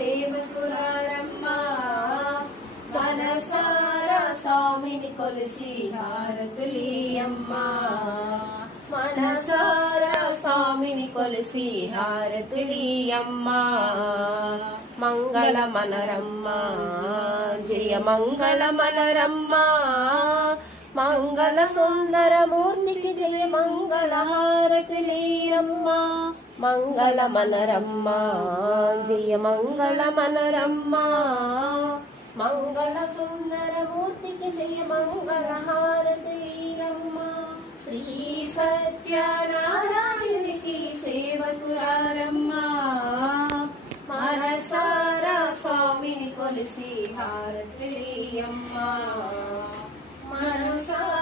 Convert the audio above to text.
సేవకురారమ్మా మనసారా స్వామిని కొలిసి హారతులీయమ్మా మనసారా స్వామిని కొలిసి హారతులీయమ్మా మంగళ మనరమ్మా జయ మంగళ మనరమ్మా మంగళ సుందర మూర్తికి జయ మంగళ హారతులీయమ్మా మంగళ మనరమ్మా జయ మంగళ మనరమ్మా మంగళ సుందర మూర్తికి జయ మంగళ హారతులీయమ్మా శ్రీ సత్యనారాయణునికి సేవకురారమ్మా మనసారా స్వామిని కొలిసి హారతులీయమ్మా మనసారా